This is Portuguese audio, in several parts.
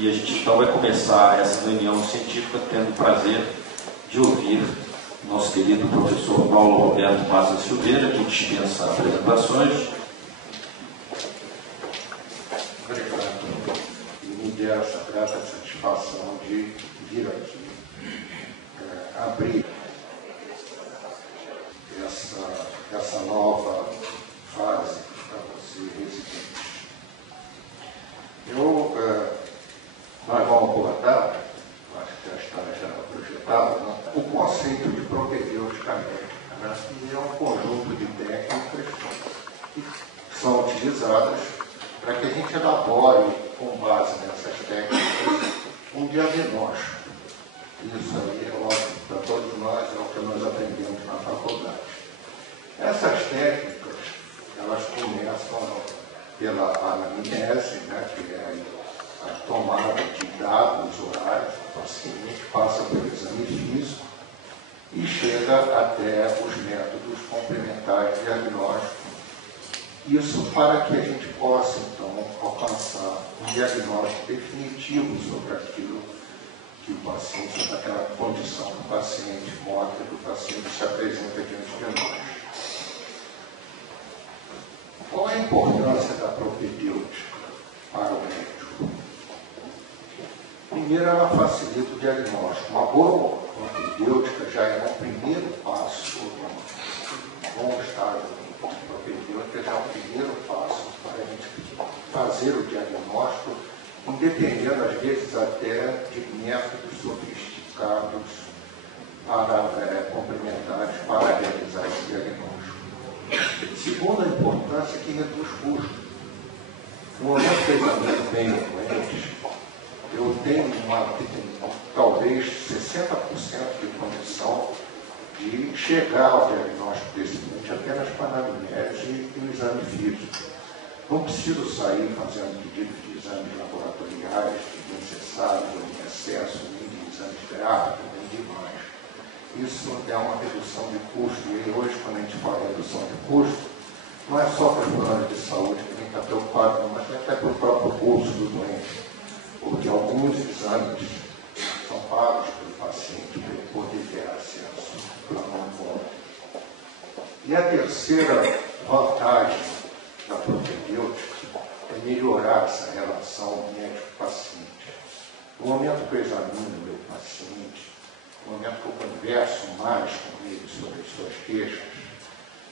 E a gente então vai começar essa reunião científica tendo o prazer de ouvir nosso querido professor Paulo Roberto Massa Silveira, que dispensa apresentações. Obrigado. E me deu essa grata satisfação de vir aqui abrir essa nova fase para você, residente. Nós vamos abordar, acho que já está projetado, né, o conceito de propedêutica médica, né, que é um conjunto de técnicas que são utilizadas para que a gente elabore, com base nessas técnicas, um diagnóstico. Isso aí é óbvio para todos nós, é o que nós aprendemos na faculdade. Essas técnicas, elas começam pela anamnese, né, que é a tomada de dados orais, o paciente passa pelo exame físico e chega até os métodos complementares diagnósticos. Isso para que a gente possa, então, alcançar um diagnóstico definitivo sobre aquilo que o paciente, sobre aquela condição que o paciente mostra, que o paciente se apresenta diante de nós. Qual é a importância da propedêutica para o médico? Primeiro, ela facilita o diagnóstico. Uma boa propedêutica já é um primeiro passo, um bom estágio de propedêutica já é o primeiro passo para a gente fazer o diagnóstico, dependendo, às vezes, até de métodos sofisticados complementares para realizar esse diagnóstico. Segundo, a importância é que reduz custo. No momento que eu examino bem o doente, eu tenho talvez 60% de condição de chegar ao diagnóstico desse doente apenas com a anamnese e o exame físico. Não preciso sair fazendo pedidos de exames laboratoriais necessários ou em excesso, nem de exames gráficos, nem de mais. Isso é uma redução de custo. E hoje, quando a gente fala em redução de custo, não é só para os planos de saúde que a gente está preocupado, não, mas até para o próprio bolso do doente. Porque alguns exames são pagos pelo paciente para ele poder ter acesso ao plano de. E a terceira vantagem da propedêutica é melhorar essa relação médico-paciente. No momento que eu examino o meu paciente, no momento que eu converso mais com ele sobre as suas queixas,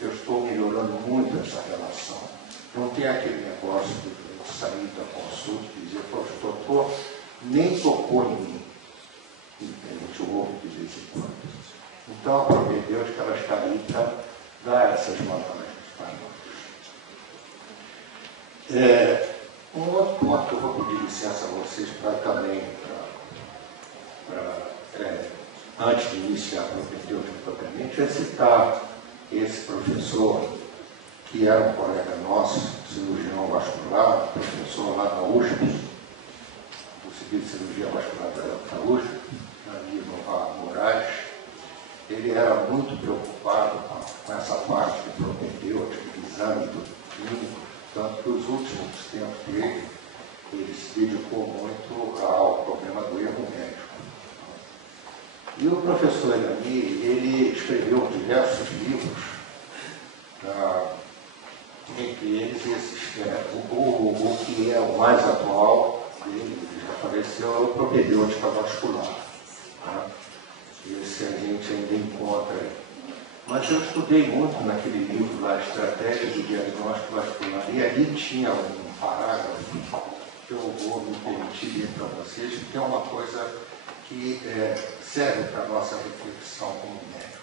eu estou melhorando muito essa relação. Não tem aquele negócio de sair da consulta e dizer, doutor, nem tocou em mim. A gente ouve de vez em quando. Então, a propedêutica ela está aí para dar essas vantagens para nós. Um outro ponto que eu vou pedir licença a vocês para também, antes de iniciar a propedêutica propriamente, é citar esse professor, que era um colega nosso, cirurgião vascular, professor lá da USP, do Serviço de Cirurgia Vascular da USP, Danilo Moraes. Ele era muito preocupado com essa parte de propedêutica, de exame do clínico, tanto que os últimos tempos dele, ele se dedicou muito ao problema do erro médico. E o professor Elani, ele escreveu diversos livros, entre eles o que é o mais atual dele, ele já faleceu, é o propedêutica vascular. Tá? Esse a gente ainda encontra aí. Mas eu estudei muito naquele livro lá, Estratégias de Diagnóstico Vascular, e ali tinha um parágrafo que eu vou me permitir ler para vocês, que é uma coisa que serve para a nossa reflexão como médico.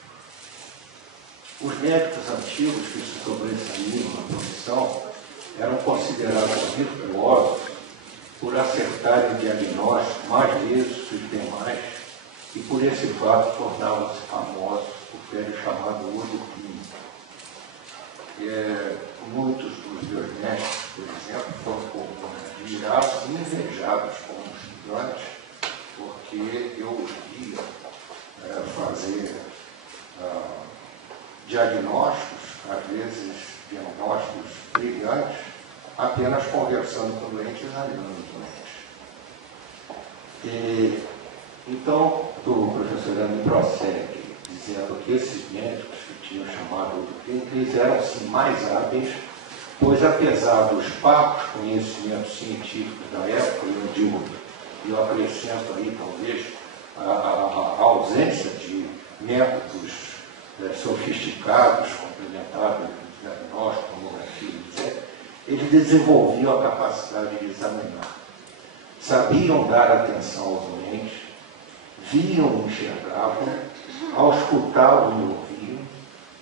Os médicos antigos que se sobressaíram na profissão eram considerados virtuosos por acertarem diagnóstico mais vezes que os demais e por esse fato tornavam-se famosos por terem chamado uso clínico. Muitos dos meus médicos, por exemplo, foram admirados e invejados como estudantes, porque eu os via fazer diagnósticos, às vezes diagnósticos brilhantes, apenas conversando com o doente e examinando o doente. Então, o professor Leandro prossegue, dizendo que esses médicos que tinham chamado eles eram sim mais hábeis, pois apesar dos parcos conhecimentos científicos da época, eu acrescento aí talvez a ausência de métodos sofisticados, complementados de diagnóstico, tomografia, etc., eles desenvolviam a capacidade de examinar. Sabiam dar atenção aos doentes, viam, enxergavam, auscultavam e ouviam,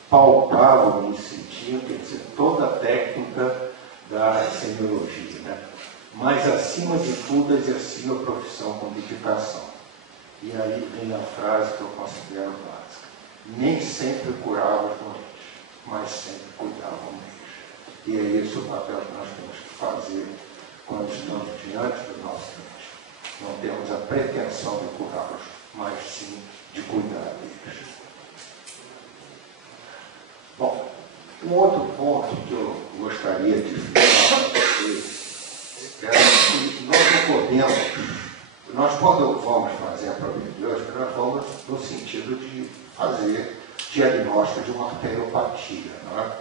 palpavam e sentiam, quer dizer, toda a técnica da semiologia, né? Mas, acima de tudo, exerciam a profissão com dedicação. E aí vem a frase que eu considero básica. Nem sempre curavam os doentes, mas sempre cuidavam deles. E é esse o papel que nós temos que fazer quando estamos diante do nosso doente. Não temos a pretensão de curá-los, mas sim de cuidar deles. Bom, um outro ponto que eu gostaria de falar para vocês é que nós não podemos, nós quando vamos fazer a propedeútica, nós vamos no sentido de fazer diagnóstico de uma arteriopatia, não é?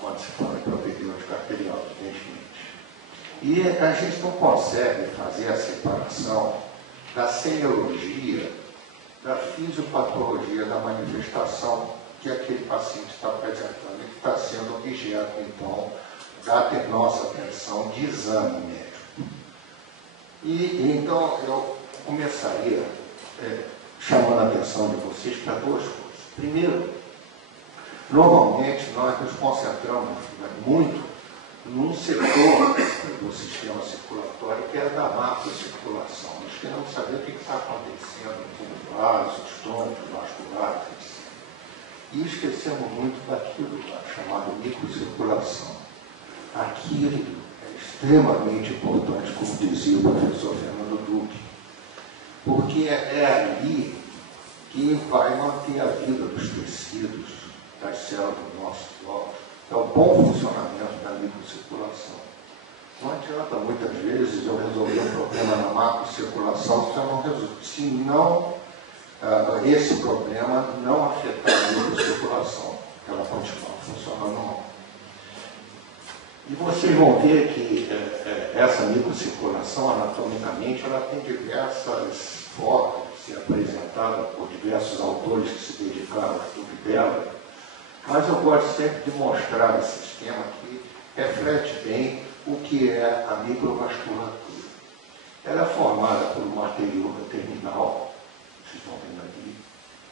Quando se fala em propedêutica arterial, evidentemente. E a gente não consegue fazer a separação da semiologia, da fisiopatologia, da manifestação que aquele paciente está apresentando e que está sendo objeto, então, da nossa atenção de exame médico. E então, eu começaria chamando a atenção de vocês para duas coisas. Primeiro, normalmente nós nos concentramos muito num setor do sistema circulatório que é da macrocirculação. Nós queremos saber o que está acontecendo com os vasos, estômagos, vasculares, etc. E esquecemos muito daquilo chamado microcirculação. Aquilo é extremamente importante, como dizia o professor Fernando Duque, porque é ali que vai manter a vida dos tecidos, das células do nosso órgão. É o bom funcionamento da microcirculação. Não adianta, muitas vezes, eu resolver um problema na macrocirculação se esse problema não afetar a microcirculação. Ela continua funcionando mal. E vocês vão ver que essa microcirculação, anatomicamente, ela tem diversas formas de ser apresentada por diversos autores que se dedicaram ao estudo dela. Mas eu gosto sempre de mostrar esse sistema que reflete bem o que é a microvasculatura. Ela é formada por uma arteríola terminal, vocês estão vendo aqui.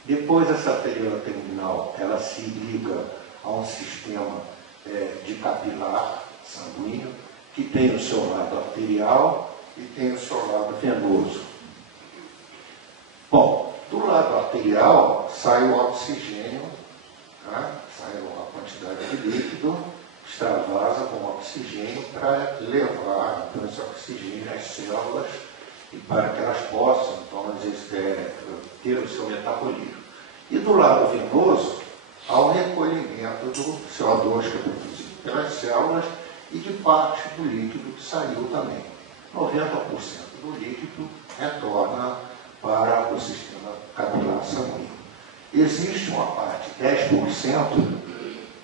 Depois essa arteríola terminal, ela se liga a um sistema de capilar sanguíneo, que tem o seu lado arterial e tem o seu lado venoso. Bom, do lado arterial sai o oxigênio, né? Sai uma quantidade de líquido, extravasa com oxigênio para levar então, esse oxigênio às células e para que elas possam então, ter o seu metabolismo. E do lado venoso, há o recolhimento do CO2 que é produzido pelas células e de parte do líquido que saiu também. 90% do líquido retorna para o sistema capilar sanguíneo. Existe uma parte, 10%,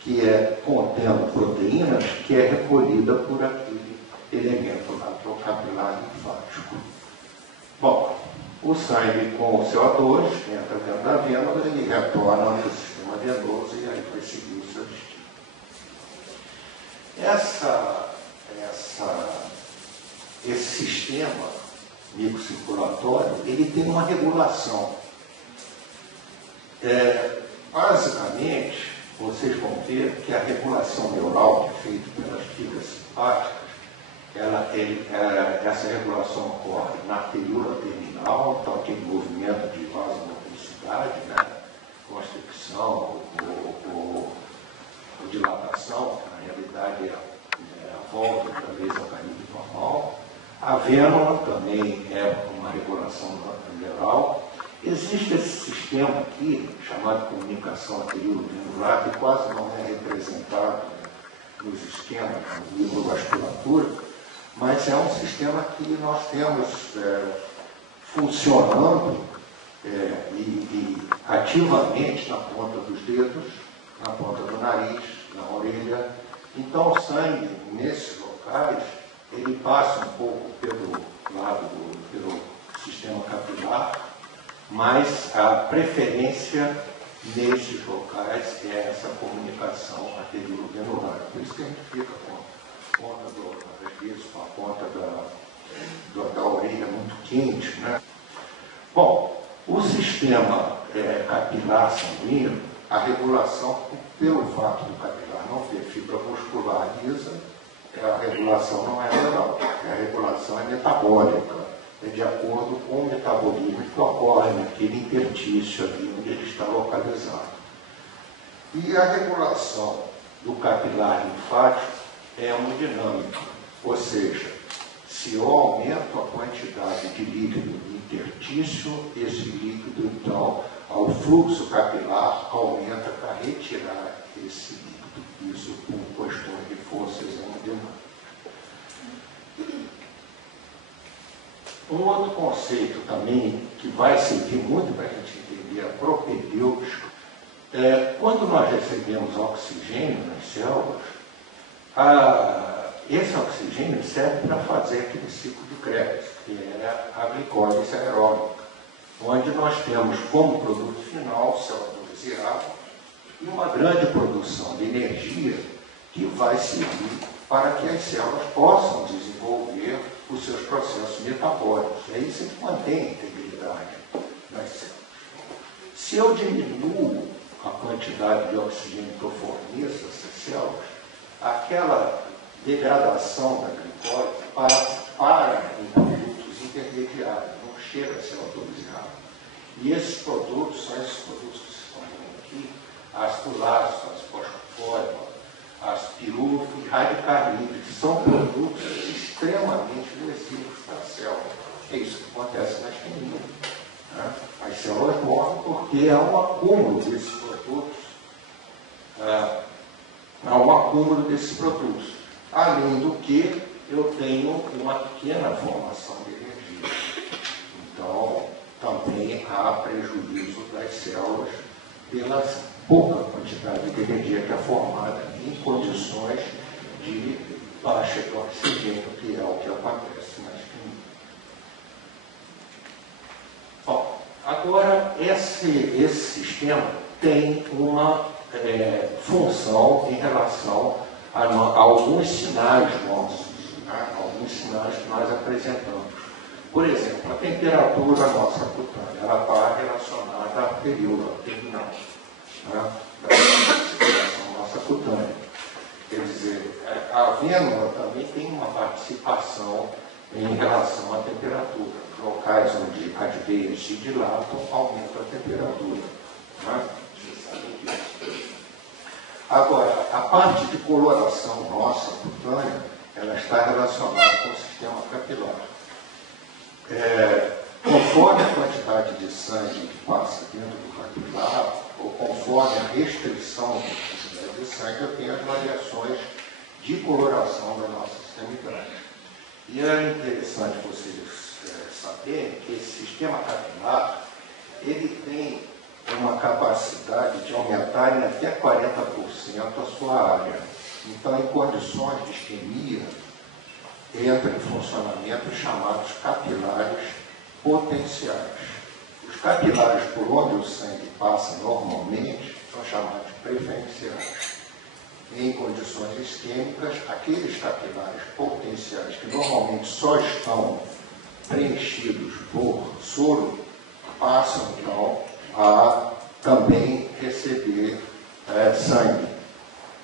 que é contendo proteínas, que é recolhida por aquele elemento lá, que é o capilar linfático. Bom, o sangue com o CO2 entra dentro da vena, ele retorna para o sistema venoso e aí vai seguir o seu destino. Esse sistema microcirculatório, ele tem uma regulação. Basicamente, vocês vão ver que a regulação neural, que é feita pelas fibras simpáticas, essa regulação ocorre na arteríola terminal, então aquele movimento de vasomotricidade, né? Constricção ou dilatação, que na realidade é a volta outra vez ao caminho normal. A vênula também é uma regulação neural. Existe esse sistema aqui, chamado comunicação arteriolo-venular, que quase não é representado nos esquemas de microvasculatura, mas é um sistema que nós temos funcionando e ativamente na ponta dos dedos, na ponta do nariz, na orelha. Então o sangue, nesses locais, ele passa um pouco pelo lado pelo sistema capilar, mas a preferência nesses locais é essa comunicação arteriovenular. Por isso que a gente fica com a ponta às vezes com a ponta da orelha muito quente, né? Bom, o sistema capilar sanguíneo, a regulação, pelo fato do capilar não ter fibra muscular lisa, a regulação não é renal, a regulação é metabólica, é de acordo com o metabolismo que ocorre naquele interstício ali onde ele está localizado. E a regulação do capilar linfático é hemodinâmica, ou seja, se eu aumento a quantidade de líquido no interstício, esse líquido, então, ao fluxo capilar aumenta para retirar esse líquido, isso por questões de forças hemodinâmicas. Um outro conceito também que vai servir muito para a gente entender a propedêutica é quando nós recebemos oxigênio nas células, esse oxigênio serve para fazer aquele ciclo de Krebs, que é a glicólise aeróbica, onde nós temos como produto final CO2 e água e uma grande produção de energia que vai servir para que as células possam desenvolver os seus processos metabólicos. É isso que mantém a integridade das células. Se eu diminuo a quantidade de oxigênio que eu forneço a essas células, aquela degradação da glicose para em produtos intermediários, não chega a CO2 e água. E esses produtos são esses produtos que se estão vendo aqui, ácido lático, ácido fosfórico, ácido pirúvico e radicarlídrico, que são produtos extremamente lesivos para a célula. É isso que acontece na isquemia. Né? As células morrem porque há um acúmulo desses produtos. Além do que, eu tenho uma pequena formação de energia. Então, também há prejuízo das células pela pouca quantidade de energia que é formada em condições de baixa de oxigênio, que é o que acontece na isquemia. Bom, agora, esse sistema tem uma função em relação a alguns sinais nossos, né? Alguns sinais que nós apresentamos. Por exemplo, a temperatura nossa cutânea, ela está relacionada à período terminal, né? Da circulação nossa cutânea. Quer dizer, a vênula também tem uma participação em relação à temperatura. Locais onde as veias se dilatam, aumenta a temperatura. Né? Vocês sabem disso. Agora, a parte de coloração nossa cutânea, ela está relacionada com o sistema capilar. Conforme a quantidade de sangue que passa dentro do capilar, ou conforme a restrição da quantidade de sangue, eu tenho as variações de coloração da nossa extremidade. E é interessante vocês saberem que esse sistema capilar, ele tem uma capacidade de aumentar em até 40% a sua área. Então, em condições de isquemia, entra em funcionamento os chamados capilares potenciais. Os capilares por onde o sangue passa normalmente são chamados preferenciais. Em condições isquêmicas, aqueles capilares potenciais que normalmente só estão preenchidos por soro, passam então a também receber sangue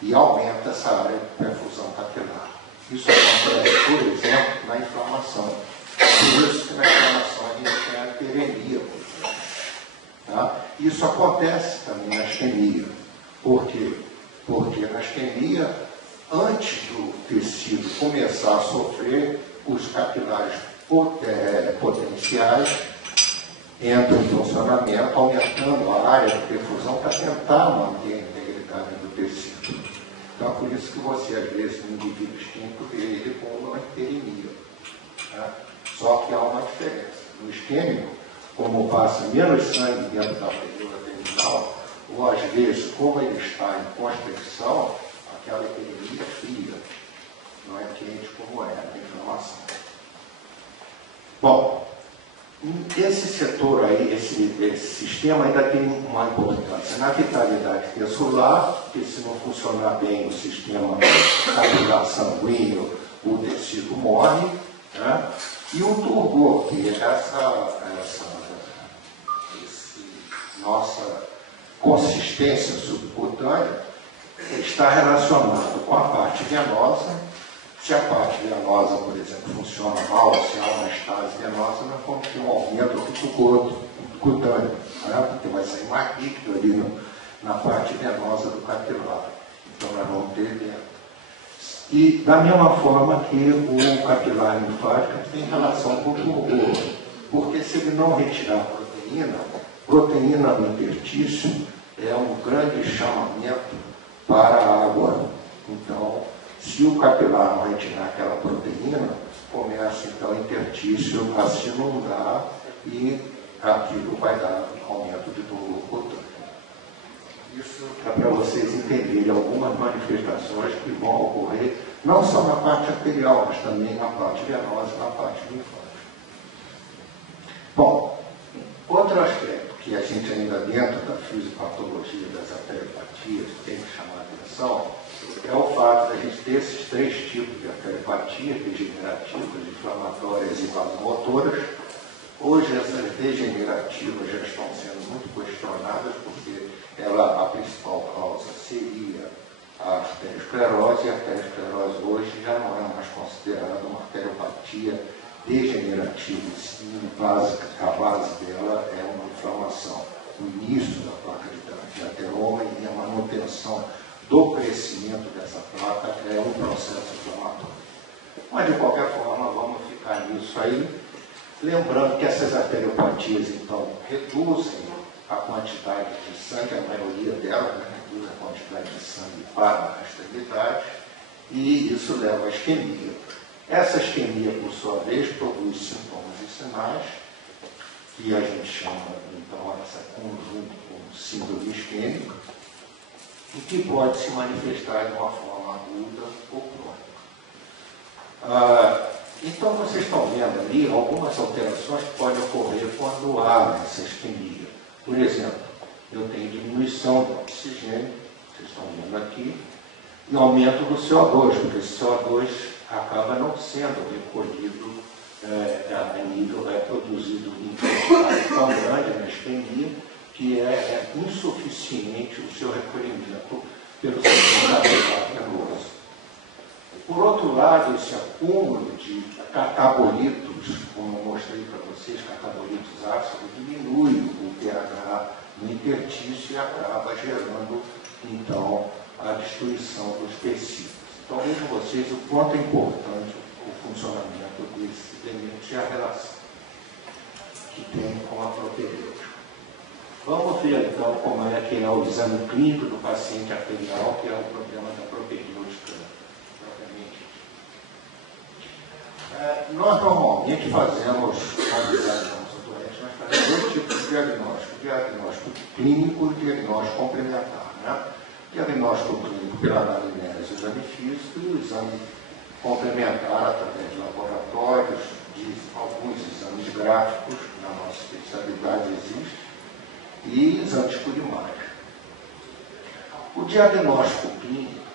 e aumenta essa área de perfusão capilar. Isso acontece, por exemplo, na inflamação. Por isso que na inflamação a gente tem a hiperemia. Tá? Isso acontece também na isquemia. Por quê? Porque na isquemia, antes do tecido começar a sofrer, os capilares potenciais entram em funcionamento, aumentando a área de perfusão para tentar manter a integridade do tecido. Então, é por isso que você, às vezes, no indivíduo isquêmico, vê ele com uma hiperemia. Tá? Só que há uma diferença. No isquêmico, como passa menos sangue dentro da arteríola terminal, ou às vezes, como ele está em constricção, aquela epidemia é fria, não é quente como é a inflamação. Bom, esse setor aí, esse sistema ainda tem uma importância na vitalidade celular, porque se não funcionar bem o sistema capilar sanguíneo, o tecido morre, né? E o turgor, que é nossa consistência subcutânea, está relacionado com a parte venosa. Se a parte venosa, por exemplo, funciona mal, se há uma estase venosa, nós vamos ter um aumento do turgor cutâneo, né? Porque vai sair mais líquido ali na parte venosa do capilar. Então nós vamos ter dentro. E da mesma forma que o capilar linfático tem relação com o turgor, porque se ele não retirar proteína no interstício é um grande chamamento para a água. Então, se o capilar não retirar aquela proteína, começa então o interstício a se inundar e aquilo vai dar um aumento de turgor cutâneo. Isso é para vocês entenderem algumas manifestações que vão ocorrer, não só na parte arterial, mas também na parte venosa e na parte linfática. Bom, outro aspecto que a gente ainda dentro da fisiopatologia das arteriopatias tem que chamar a atenção é o fato de a gente ter esses três tipos de arteriopatias, degenerativas, inflamatórias e vasomotoras. Hoje essas degenerativas já estão sendo muito questionadas, porque a principal causa seria a arteriosclerose, e a arteriosclerose hoje já não é mais considerada uma arteriopatia degenerativa, sim, básica. A base dela é uma inflamação. O início da placa de ateroma e a manutenção do crescimento dessa placa é um processo inflamatório. Mas, de qualquer forma, vamos ficar nisso aí. Lembrando que essas arteriopatias, então, reduzem a quantidade de sangue, a maioria delas, né, reduz a quantidade de sangue para a extremidade, e isso leva à isquemia. Essa isquemia, por sua vez, produz sintomas e sinais, que a gente chama, então, essa conjunto como síndrome isquêmica, e que pode se manifestar de uma forma aguda ou crônica. Então, vocês estão vendo ali algumas alterações que podem ocorrer quando há essa isquemia. Por exemplo, eu tenho diminuição do oxigênio, vocês estão vendo aqui, e aumento do CO2, porque esse CO2 acaba não sendo recolhido a nível, produzido em quantidade tão grande na isquemia, que é insuficiente o seu recolhimento pelo sistema venoso. Por outro lado, esse acúmulo de catabolitos, como eu mostrei para vocês, catabolitos ácidos, diminui o pH no interstício e acaba gerando, então, a destruição dos tecidos. Então, vejam vocês o quanto é importante o funcionamento desses elementos e a relação que tem com a propedêutica. Vamos ver, então, como é que é o exame clínico do paciente arterial, que é o problema da propedêutica propriamente. Nós normalmente fazemos, quando examinamos o doente, nós fazemos dois tipos de diagnóstico: diagnóstico clínico e diagnóstico complementar. Né? Diagnóstico clínico pela anamnese, exame físico, e o exame complementar através de laboratórios, de alguns exames gráficos, na nossa especialidade existe, e exames por imagem. O diagnóstico clínico,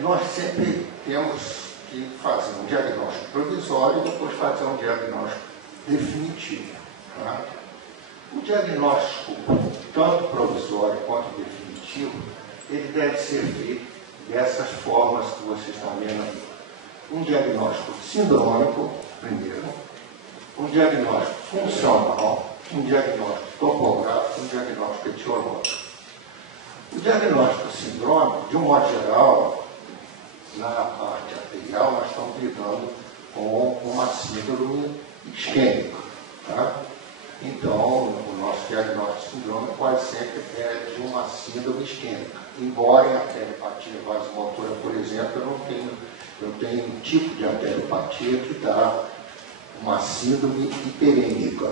nós sempre temos que fazer um diagnóstico provisório e depois fazer um diagnóstico definitivo. Tá? O diagnóstico, tanto provisório quanto definitivo, ele deve ser feito dessas formas que vocês estão vendo aqui. Um diagnóstico sindrômico, primeiro, um diagnóstico funcional, um diagnóstico topográfico, um diagnóstico etiológico. O diagnóstico sindrômico, de um modo geral, na parte arterial, nós estamos lidando com uma síndrome isquêmica. Tá? Então, o nosso diagnóstico sindrômico quase sempre é de uma síndrome isquêmica. Embora em arteriopatia vasomotora, por exemplo, eu tenho um tipo de arteriopatia que dá uma síndrome hiperêmica,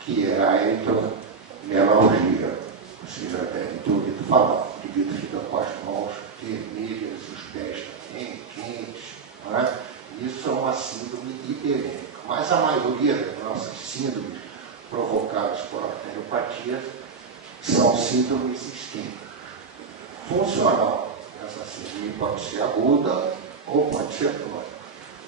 que é a eritromelalgia. Você já deve ter ouvido falar. O indivíduo fica com as mãos vermelhas, os pés também quentes. Não é? Isso é uma síndrome hiperêmica. Mas a maioria das nossas síndromes provocadas por arteriopatia são síndromes isquêmicas. Funcional. Essa síndrome pode ser aguda ou pode ser crônica.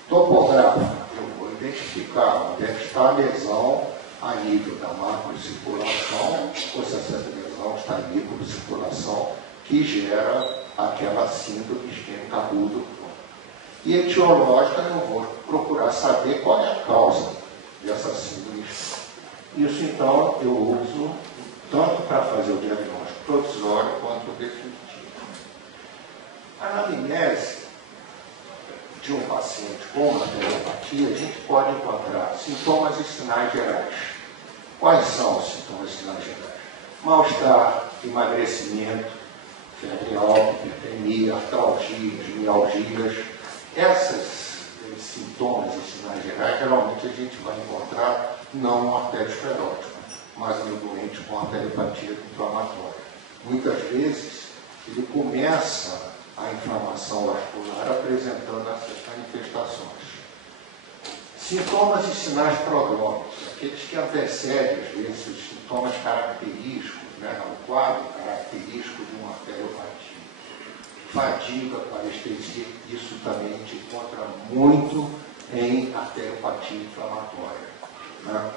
Topográfica. Eu vou identificar onde é que está a lesão a nível da macrocirculação, ou se essa lesão está em microcirculação, que gera aquela síndrome isquêmica aguda. E etiológica, eu vou procurar saber qual é a causa dessa síndrome isquêmica. Isso, então, eu uso tanto para fazer o diagnóstico provisório quanto o definitivo. A anamnese de um paciente com arteriopatia, a gente pode encontrar sintomas e sinais gerais. Quais são os sintomas e sinais gerais? Mal-estar, emagrecimento, febre alta, hipertermia, artralgias, mialgias. Esses sintomas e sinais gerais, geralmente a gente vai encontrar não no arteriosclerótico, mas no doente com arteriopatia inflamatória. Muitas vezes, ele começa a inflamação vascular apresentando essas manifestações. Sintomas e sinais prodrômicos, aqueles que antecedem, às vezes, os sintomas característicos, né, o quadro característico de uma arteriopatia. Fadiga, parestesia, isso também a gente encontra muito em arteriopatia inflamatória. Né?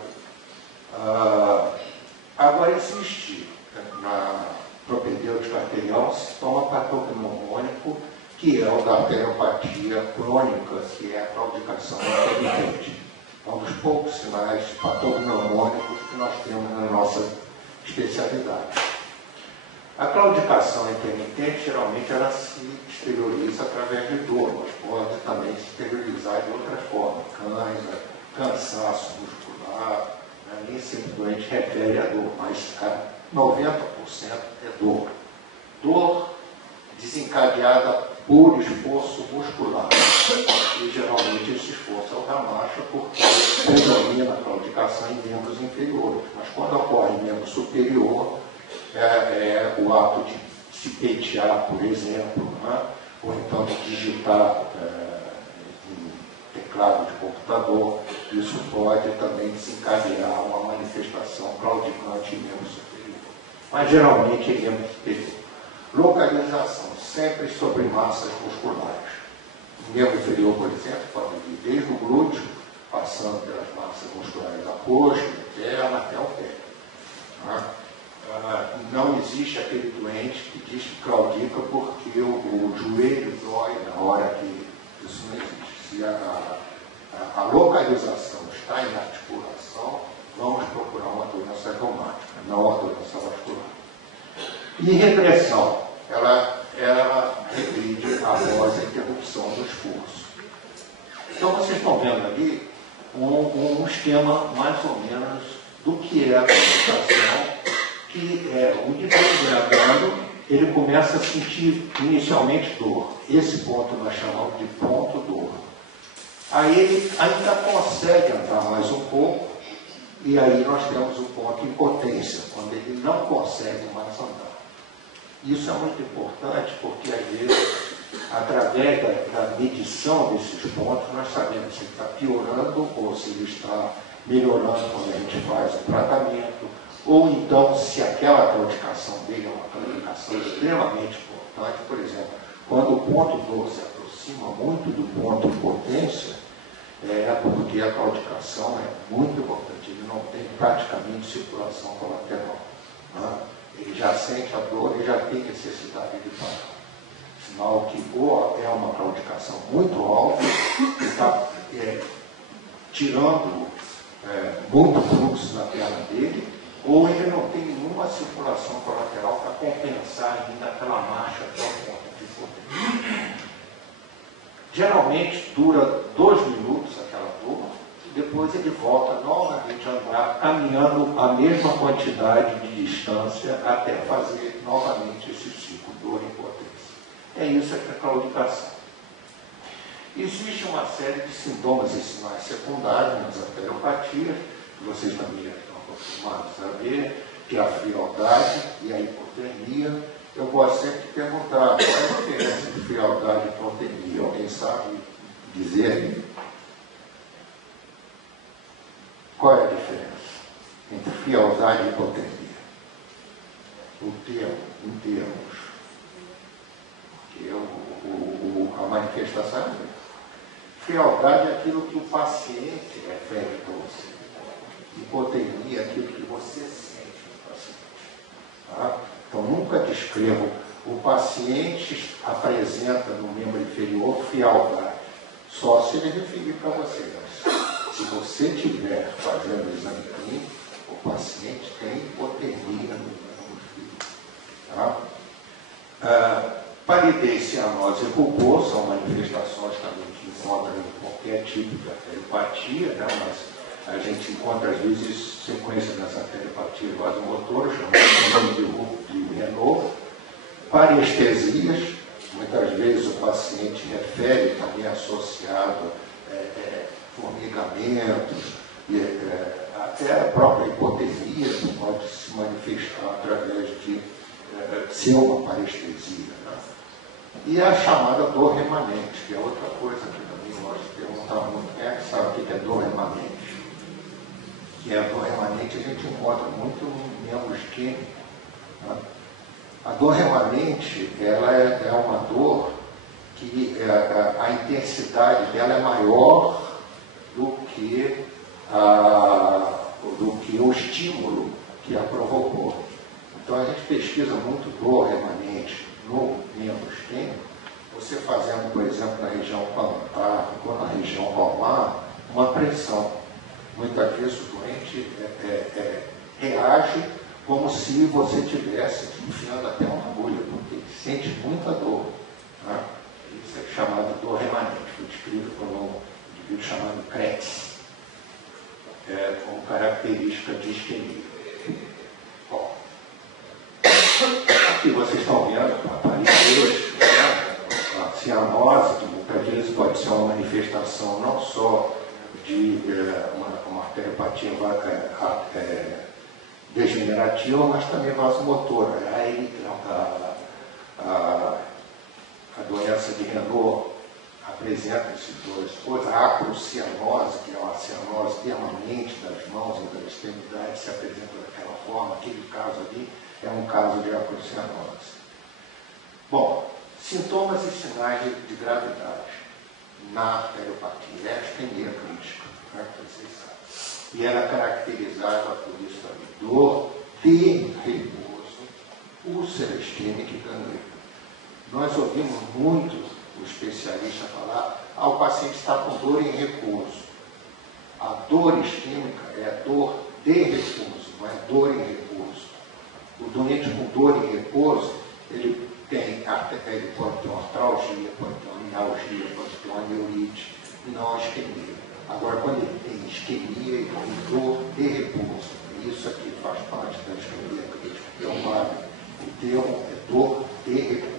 Agora, existe na propedêutica arterial sintoma patognomônico, que é o da arteriopatia crônica, que é a claudicação intermitente. É um dos poucos sinais patognomônicos que nós temos na nossa especialidade. A claudicação intermitente, geralmente, ela se exterioriza através de dor, mas pode também se exteriorizar de outras formas, cãibra, cansaço muscular, né? Nem sempre o doente refere a dor, mas 90% é dor. Dor desencadeada por esforço muscular. E geralmente esse esforço é o da marcha, porque predomina a claudicação em membros inferiores. Mas quando ocorre em membro superior, é o ato de se pentear, por exemplo, né? Ou então de digitar em teclado de computador. Isso pode também desencadear uma manifestação claudicante em membro superior. Mas geralmente em membro superior. Localização, sempre sobre massas musculares. O membro inferior, por exemplo, pode vir desde o glúteo, passando pelas massas musculares da coxa, da perna, até o pé. Né? Não existe aquele doente que diz que claudica porque o joelho dói na hora que... Isso não existe. Se a localização está em articulação, vamos procurar uma doença reumática, não a doença vascular. E regressão, ela regride após a interrupção do esforço. Então, vocês estão vendo ali um esquema mais ou menos do que é a claudicação, que é o indivíduo, ele começa a sentir inicialmente dor. Esse ponto nós chamamos de ponto dor. Aí ele ainda consegue andar mais um pouco, e aí nós temos o ponto impotência, quando ele não consegue mais andar. Isso é muito importante porque, às vezes, através da medição desses pontos, nós sabemos se ele está piorando ou se ele está melhorando quando a gente faz o tratamento, ou então se aquela claudicação dele é uma claudicação extremamente importante. Por exemplo, quando o ponto 12 se aproxima muito do ponto impotência, é porque a claudicação é muito importante, ele não tem praticamente circulação colateral. Né? Ele já sente a dor e já tem necessidade de parar. Sinal que ou é uma claudicação muito alta, que está tirando muito fluxo da perna dele, ou ele não tem nenhuma circulação colateral para compensar ainda aquela marcha até o ponto de impotência. Geralmente dura 2 minutos aquela dor, e depois ele volta novamente a andar, caminhando a mesma quantidade de distância até fazer novamente esse ciclo, dor e impotência. É isso que é a claudicação. Existe uma série de sintomas e sinais secundários nas arteriopatias, que vocês também já estão acostumados a ver, que é a frialdade e a hipotermia. Eu gosto sempre de perguntar qual é a diferença de frialdade e hipotermia. Alguém sabe dizer? Qual é a diferença entre frialdade e hipotermia? O termo, em termos. Porque a manifestação é mesmo. Frialdade é aquilo que o paciente refere para você. Hipotermia é aquilo que você sente no paciente. Tá? Então, nunca descrevo. O paciente apresenta no membro inferior frialdade, só se ele referir para você. Se você estiver fazendo o exame clínico, o paciente tem hipotermia no membro inferior. Tá? Palidez, cianose e rubor são manifestações também que encontram em qualquer tipo de arteriopatia, né? Mas a gente encontra, às vezes, sequência das arteriopatias vasomotoras, chamada de Renault. Parestesias, muitas vezes o paciente refere também associado formigamentos, até a própria hipotermia pode se manifestar através de ser uma parestesia. Né? E a chamada dor remanente, que é outra coisa que também gosto de perguntar muito, quem é que sabe o que é dor remanente? Que é a dor remanente a gente encontra muito no membro isquêmico. Né? A dor remanente, ela é uma dor que a intensidade dela é maior do que o estímulo que a provocou. Então a gente pesquisa muito dor remanente no membro isquêmico, você fazendo, por exemplo, na região plantar ou na região palmar, uma pressão. Muitas vezes o doente reage como se você estivesse enfiando até uma agulha, porque ele sente muita dor. Né? Isso é chamado dor remanente, foi descrito por um indivíduo chamado Kretz, como característica de isquemia. Bom, aqui vocês estão vendo a palidez, né? A cianose, que muitas vezes pode ser uma manifestação não só de uma arteriopatia degenerativa, mas também vasomotora. A doença de Renault apresenta essas duas coisas. A acrocianose, que é uma cianose permanente das mãos e das extremidades, se apresenta daquela forma. Aquele caso ali é um caso de acrocianose. Bom, sintomas e sinais de gravidade na arteriopatia. É a isquemia crítica, né, que vocês sabem. E ela é caracterizada por isso também. Dor de repouso, úlcera isquêmica e gangrena. Nós ouvimos muito o especialista falar, o paciente está com dor em repouso. A dor isquêmica é dor de repouso, não é dor em repouso. O doente com dor em repouso, ele pode ter uma artralgia, pode ter uma mialgia, pode ter uma neurite, e não a isquemia. Agora, quando ele tem isquemia e dor de repouso, isso aqui faz parte da isquemia crítica, que é o termo é dor de repouso.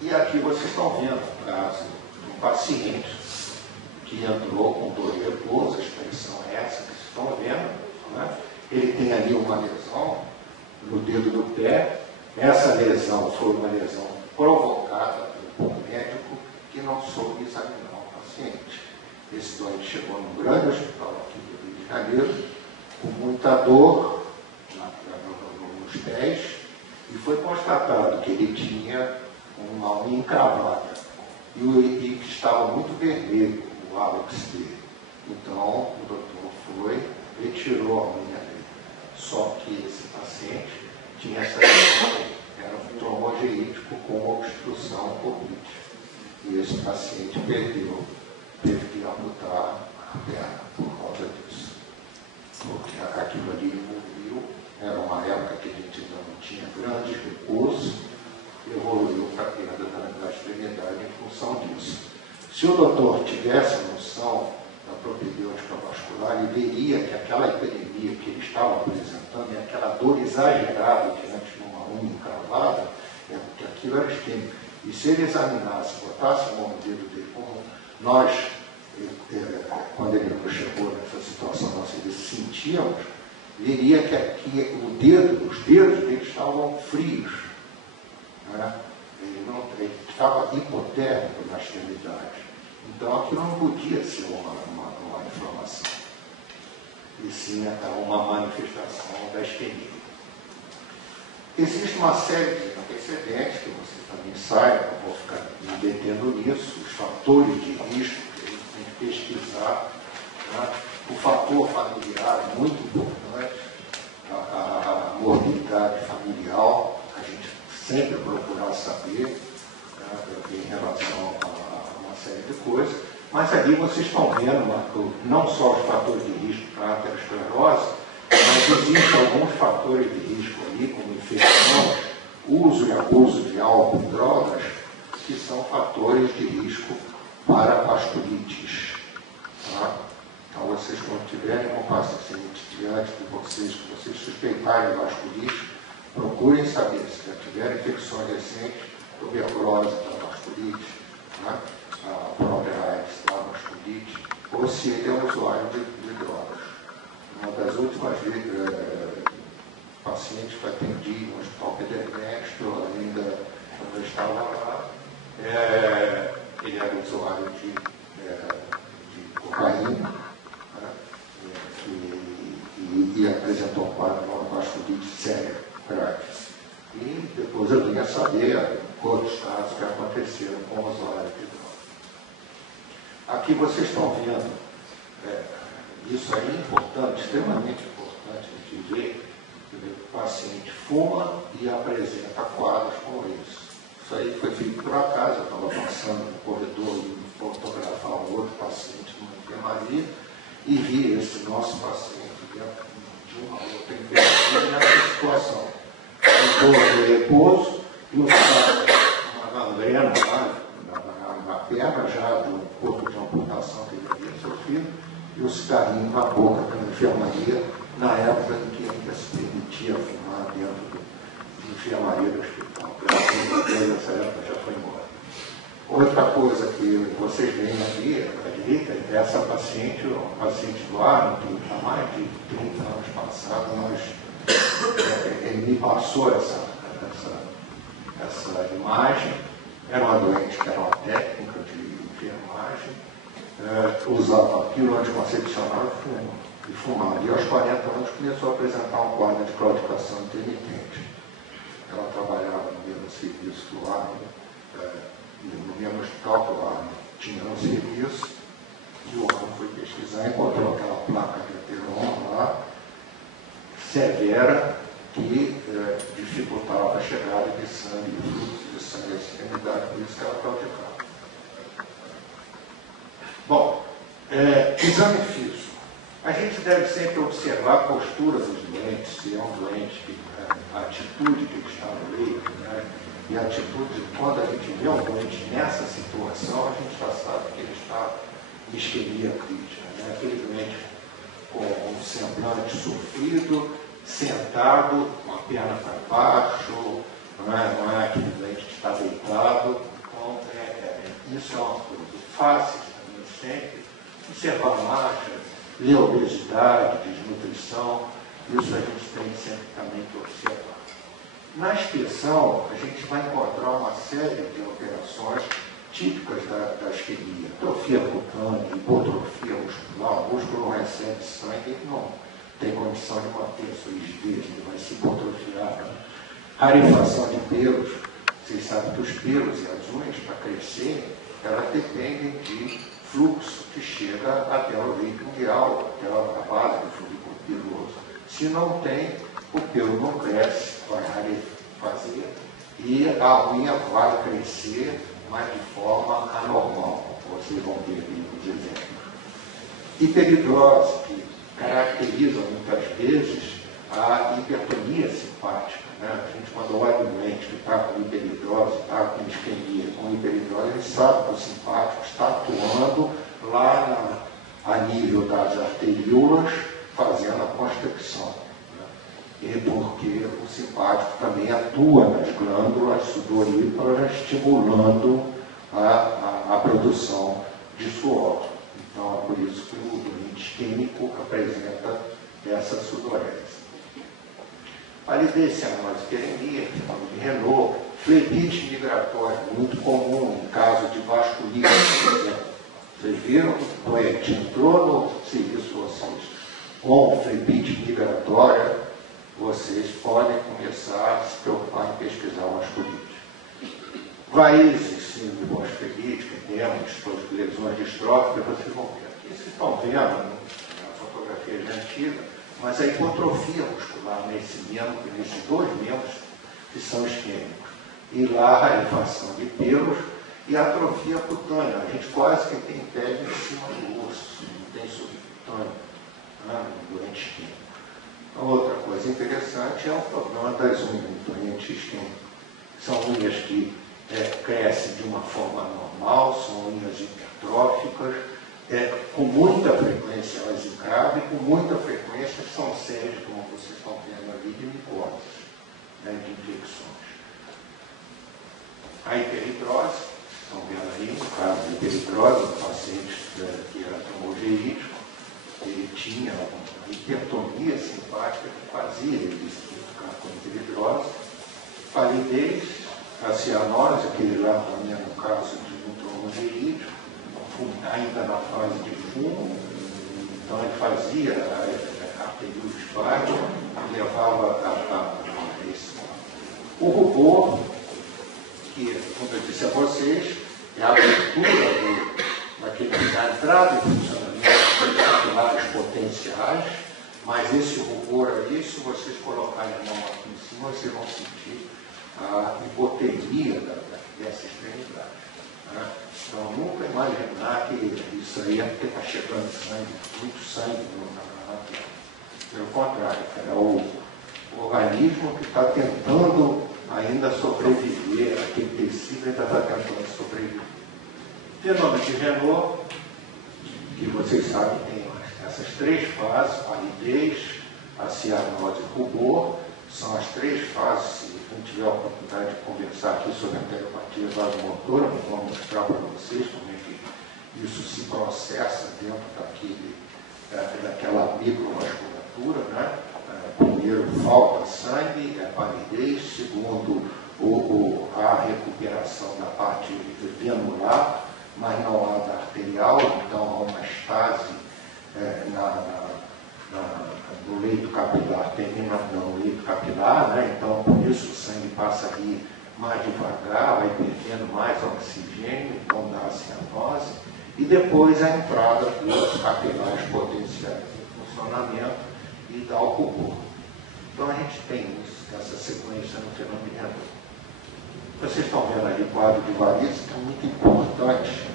E aqui vocês estão vendo o caso de um paciente que entrou com dor de repouso, a expressão é essa que vocês estão vendo, né? Ele tem ali uma lesão no dedo do pé. Essa lesão foi uma lesão provocada por um médico que não soube examinar o paciente. Esse doente chegou num grande hospital aqui do Rio de Janeiro, com muita dor nos pés, e foi constatado que ele tinha uma unha encravada e que estava muito vermelho o hálux dele. Então o doutor foi, retirou a unha dele. Só que esse paciente tinha essa lesão, era um trombogeítico com obstrução política. E esse paciente teve que amputar a perna por causa disso. Porque aquilo ali evoluiu, era uma época que a gente ainda não tinha grandes recursos, evoluiu para a perda da extremidade em função disso. Se o doutor tivesse noção da propedêutica vascular, ele veria que aquela epidemia que ele estava apresentando, e aquela dor exagerada diante de uma unha encravada, é porque aquilo era isquêmico. E se ele examinasse, botasse a mão no dedo dele, como nós, quando ele chegou nessa situação, nós sentíamos, veria que os dedos dele estavam frios. Né? Ele estava hipotérmico na extremidade. Então aquilo não podia ser uma inflamação, e sim uma manifestação da isquemia. Existe uma série de antecedentes que você também sabe, não vou ficar me detendo nisso, os fatores de risco que a gente tem que pesquisar. Né? O fator familiar é muito importante, a morbidade familiar, a gente sempre procurar saber, né, em relação a uma série de coisas, mas ali vocês estão vendo, Marco, não só os fatores de risco para a aterosclerose, mas existem alguns fatores de risco ali, como infecção, uso e abuso de álcool e drogas, que são fatores de risco para vasculites. Tá? Então, vocês, quando tiverem um paciente diante de vocês, que vocês suspeitarem vasculite, procurem saber se já tiverem infecções recentes, tuberculose da vasculite, né? A própria AIDS da vasculite, ou se ele é um usuário de drogas. Uma das últimas pacientes que atendi no Hospital Pedernexto, ainda quando eu estava lá, ele era usuário de cocaína, né? e apresentou um quadro de uma vasculite séria, grave. E depois eu vim a saber outros casos que aconteceram com o usuário de drogas. Aqui vocês estão vendo, isso aí é importante, extremamente importante a gente ver. O paciente fuma e apresenta quadros como isso. Isso aí foi feito por acaso, eu estava passando no corredor e fotografar um outro paciente numa enfermaria e vi esse nosso paciente dentro de uma outra enfermaria nessa situação. Um idoso repouso e uma gangrena lá na perna já do corpo de amputação que ele havia sofrido e o cigarrinho na boca pela enfermaria, na época em que ainda se permitia fumar dentro da enfermaria do hospital. Nessa época já foi embora. Outra coisa que vocês veem ali, à direita, é essa paciente, uma paciente do Arno, que há mais de 30 anos passados, ele me passou essa imagem. Era uma doente que era uma técnica de enfermagem, usava pílula anticoncepcional e fumava. E aos 40 anos começou a apresentar um quadro de claudicação intermitente. Ela trabalhava no mesmo serviço que o Arno, no mesmo hospital que o Arno tinha um serviço, e o Arno foi pesquisar e encontrou aquela placa de ateron lá, severa, que dificultava a chegada de sangue, o fluxo de sangue à extremidade, por isso que ela claudicava. Bom, exame físico. A gente deve sempre observar a postura dos doentes, se é um doente, a atitude que ele está no leito, né? E a atitude, quando a gente vê um doente nessa situação, a gente já sabe que ele está em isquemia crítica, né? Aquele doente com um semblante sofrido, sentado, com a perna para baixo, não é aquele doente que está deitado. Então, isso é uma coisa fácil também sempre. Observar marcha, ler obesidade, desnutrição, isso a gente tem sempre também que observar. Na inspeção, a gente vai encontrar uma série de alterações típicas da isquemia. Atrofia cutânea, hipotrofia muscular, o músculo não recebe sangue, ele não tem condição de manter a sua rigidez, ele vai se hipotrofiar. Né? Rarefação de pelos, vocês sabem que os pelos e as unhas, para crescer, elas dependem de fluxo que chega até o leito ungueal, até a base do folículo piloso. Se não tem, o pelo não cresce, vai rarefazer e a unha vai crescer, mas de forma anormal. Vocês vão ver ali nos exemplos. Hiperidrose, que caracteriza muitas vezes a hipertonia simpática. Né? A gente, quando olha o doente que está com hiperidrose, está com isquemia, com hiperidrose, ele sabe que o simpático está atuando lá a nível das arteríolas, fazendo a constricção. Né? porque o simpático também atua nas glândulas sudoríparas, estimulando a produção de suor. Então, é por isso que o doente isquêmico apresenta essa sudorese. Palidez, cianose, queremia, fenômeno de Renault, flebite migratória, muito comum em caso de vasculite. Vocês viram? O doente entrou no serviço de vocês com flebite migratória, vocês podem começar a se preocupar em pesquisar vasculite. Varizes, síndrome bosfelítica, edema, lesões distróficas, vocês vão ver. Aqui vocês estão vendo na fotografia já antiga, mas a hipotrofia muscular nesses dois membros que são isquêmicos. E lá a rarefação de pelos e a atrofia cutânea. A gente quase que tem pele em cima do osso, não tem subcutâneo, no doente isquêmico. Outra coisa interessante é o problema das unhas do doente isquêmico. São unhas que crescem de uma forma normal, são unhas hipertróficas, com muita frequência elas encravam e com muita frequência são sérias, como vocês estão vendo ali, de micoses, de infecções. A hiperidrose, estão vendo aí, no caso de hiperidrose, um paciente que era trombogerítico, ele tinha uma hipertonia simpática que fazia ele ficar com hiperidrose. Palidez, a cianose, aquele lá também no caso de um trombogerítico, ainda na fase de fumo, então ele fazia arteriosclero e levava a esse. O rubor, que, como eu disse a vocês, é a abertura da entrada e funcionamento dos capilares potenciais, mas esse rubor ali, se vocês colocarem a mão aqui em cima, vocês vão sentir a hipotermia dessa extremidade. Então, nunca imaginar que isso aí é porque está chegando sangue, muito sangue na pele. Pelo contrário, é o organismo que está tentando ainda sobreviver, aquele tecido ainda está tentando sobreviver. Fenômeno de Renault, que vocês sabem tem essas três fases, palidez, a cianose e o rubor, são as três fases. Se não tiver a oportunidade de conversar aqui sobre a enteropatia vasomotora, eu vou mostrar para vocês como é que isso se processa dentro daquela microvasculatura, né? Primeiro, falta sangue, palidez. Segundo, a recuperação da parte venular, mas não há da arterial, então há uma estase no leito capilar, termina no leito capilar, né? Então por isso o sangue passa ali mais devagar, vai perdendo mais oxigênio, então dá a cianose, e depois a entrada dos capilares potenciais em funcionamento e dá o rubor. Então a gente tem essa sequência no fenômeno de Renault. Vocês estão vendo ali o quadro de varizes, que é muito importante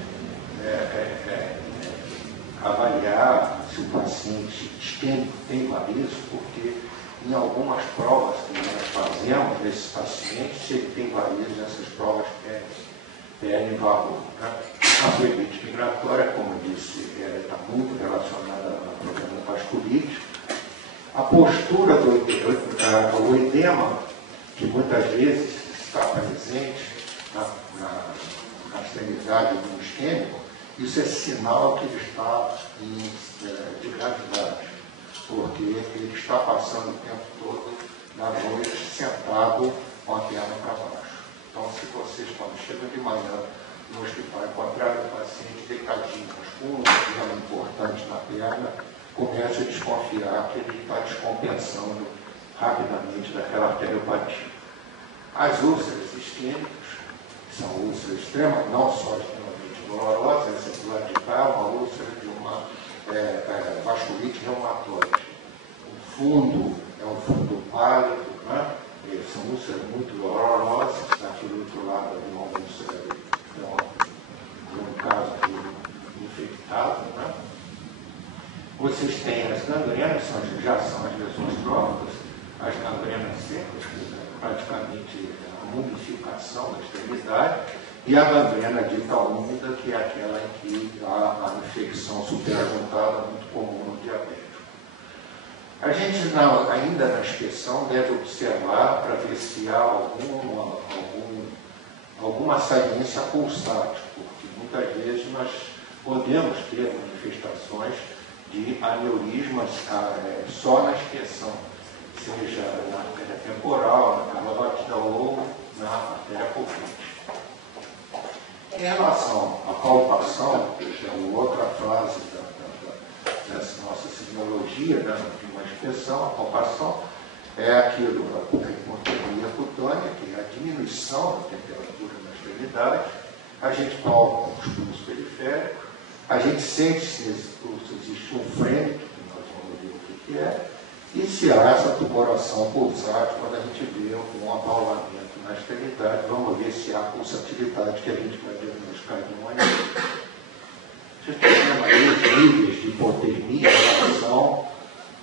avaliar se o paciente isquêmico tem varizes, porque em algumas provas que nós fazemos desses pacientes, se ele tem varizes, essas provas perdem valor. Né? A flebite migratória, como eu disse, está muito relacionada ao problema da vasculite. A postura do edema, que muitas vezes está presente na extremidade do isquêmico, isso é sinal que ele está de gravidade, porque ele está passando o tempo todo na noite sentado com a perna para baixo. Então, se vocês, quando chegam de manhã no hospital, encontrarem o paciente deitadinho, mas com um edema importante na perna, comece a desconfiar que ele está descompensando rapidamente daquela arteriopatia. As úlceras isquêmicas, que são úlceras extremas, não só extremamente dolorosas, essa do lado de cá, uma úlcera de uma vasculite reumatoide. O fundo é um fundo pálido, né? São úlceras muito dolorosas, aqui do outro lado de uma úlcera de um caso infectado, né? Vocês têm as gangrenas, já são as lesões tróficas, as gangrenas secas, praticamente a mumificação da extremidade, e a gangrena dita úmida, que é aquela em que há a infecção superajuntada muito comum no diabético. A gente ainda na inspeção deve observar para ver se há alguma saliência pulsátil, porque muitas vezes nós podemos ter manifestações de aneurismas só na inspeção, seja na artéria temporal, na carótida ou na artéria pulsante. Em relação à palpação, que é uma outra fase dessa nossa semiologia, né, de uma inspeção, a palpação é aquilo da hipotermia cutânea, que é a diminuição da temperatura na extremidade. A gente palpa os pulsos periféricos, a gente sente se nesse pulso existe um frêmito, que nós vamos ver o que é, e se há essa tumoração pulsátil, quando a gente vê um abaulamento na extremidade, vamos ver se há pulsatilidade, que a gente vai diagnosticar de uma maneira. Vocês estão vendo aí os níveis de hipotermia em relação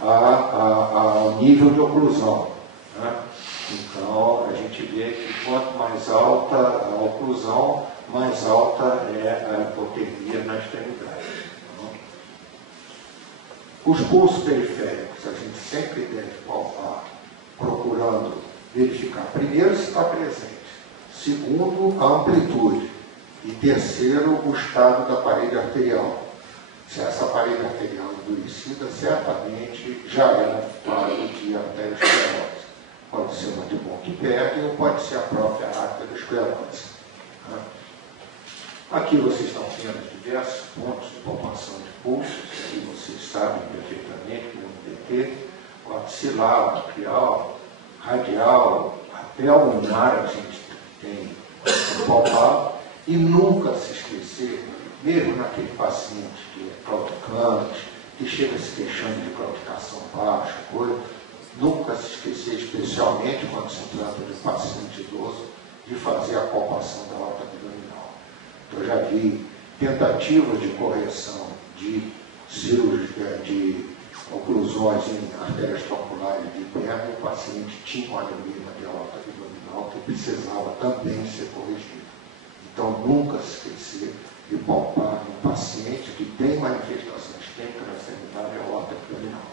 ao nível de oclusão, né? Então, a gente vê que quanto mais alta a oclusão, mais alta é a hipotermia na extremidade. Os pulsos periféricos, a gente sempre deve palpar, procurando verificar, primeiro, se está presente, segundo, a amplitude, e terceiro, o estado da parede arterial. Se essa parede arterial endurecida, certamente já é um quadro de arteriosclerose. Pode ser uma de Bonk-Berg ou pode ser a própria arteriosclerose. Aqui vocês estão vendo diversos pontos de palpação de pulsos, que vocês sabem perfeitamente, como o DT, o axilar, atrial, radial, até o ulnar a gente tem que palpar, e nunca se esquecer, mesmo naquele paciente que é claudicante, que chega se queixando de claudicação baixa, coisa, nunca se esquecer, especialmente quando se trata de paciente idoso, de fazer a palpação da aorta abdominal. Eu já vi tentativas de correção de cirurgia, de oclusões em artérias tropulares de perna, e o paciente tinha um aneurisma de aorta abdominal que precisava também ser corrigido. Então, nunca se esquecer de palpar um paciente que tem manifestações clínicas na extremidade aorta abdominal.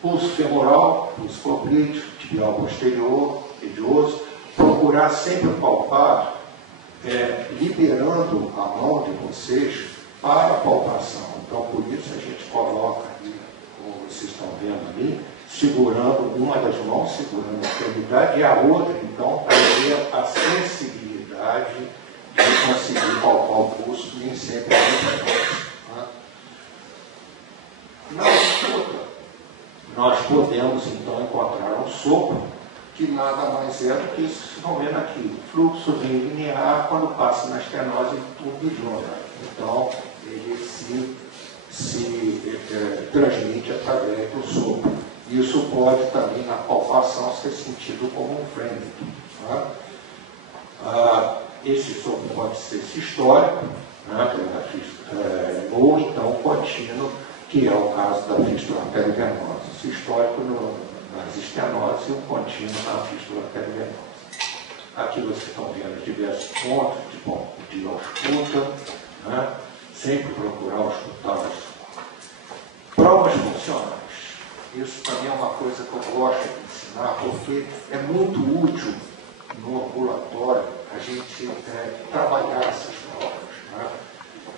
Pulso femoral, pulso poplíteo, tibial posterior, medioso, procurar sempre palpar, liberando a mão de vocês para a palpação. Então, por isso a gente coloca ali, como vocês estão vendo ali, segurando uma das mãos, segurando a extremidade, e a outra, então, para ter a sensibilidade de conseguir palpar o pulso, nem sempre é muito fácil. Na escuta, nós podemos, então, encontrar um sopro, que nada mais é do que isso que vocês estão vendo aqui. Fluxo linear, quando passa na estenose, turbidona. Então, ele se transmite através do sopro. Isso pode também, na palpação, ser sentido como um frêmito. Esse sopro pode ser sistólico, ou então contínuo, que é o caso da fístula arteriovenosa. Sistólico nas estenoses e o contínuo na fístula arteriovenosa. Aqui vocês estão vendo diversos pontos de ausculta, né? Sempre procurar auscultar os provas funcionais. Isso também é uma coisa que eu gosto de ensinar, porque é muito útil no ambulatório a gente trabalhar essas provas. Né?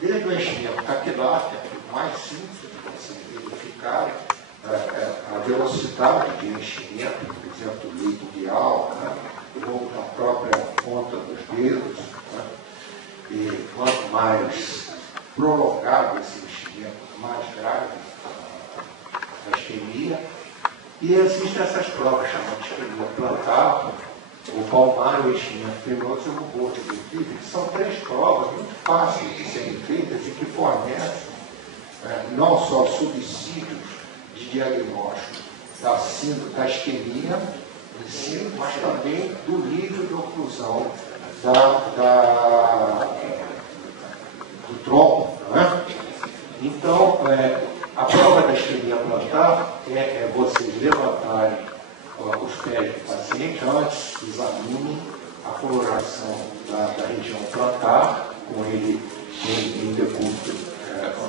Desde o enchimento capilar, que é o mais simples de vocês verificarem, a velocidade de enchimento, por exemplo, do leito guial, né? Ou da própria ponta dos dedos, né? E quanto mais prolongado esse enchimento, mais grave a isquemia. E existem essas provas chamadas de isquemia plantar, o palmar, o enchimento fibroso e o rubor de que são três provas muito fáceis de serem feitas e que fornecem não só subsídios de diagnóstico da isquemia em si, mas também do nível de oclusão do tronco. Né? Então, a prova da isquemia plantar é vocês levantarem os pés do paciente, antes examinem a coloração da região plantar, com ele em decúbito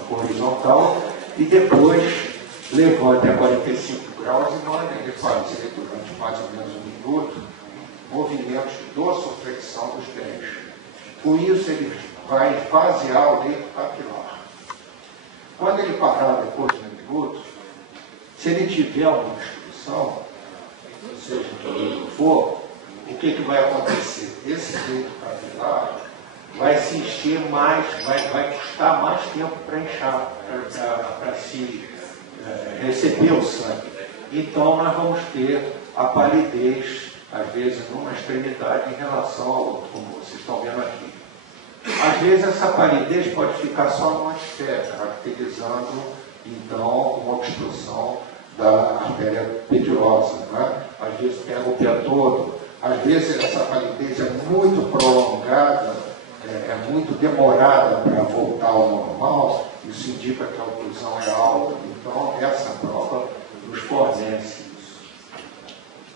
horizontal, e depois levante a 45 graus e manda ele fazer durante mais ou menos 1 minuto movimentos de dorsoflexão dos pés. Com isso, ele vai esvaziar o leito capilar. Quando ele parar depois de 1 minuto, se ele tiver uma obstrução, seja o que for, o que vai acontecer? Esse leito capilar vai se encher mais, vai custar mais tempo para inchar, para se receber o sangue. Então, nós vamos ter a palidez, às vezes, numa extremidade em relação ao outro, como vocês estão vendo aqui. Às vezes, essa palidez pode ficar só no antifé, caracterizando, então, uma obstrução da artéria pedirosa, né? Às vezes pega o pé todo, às vezes essa palidez é muito prolongada, é muito demorada para voltar ao normal, isso indica que a oclusão é alta, então essa prova nos fornece isso.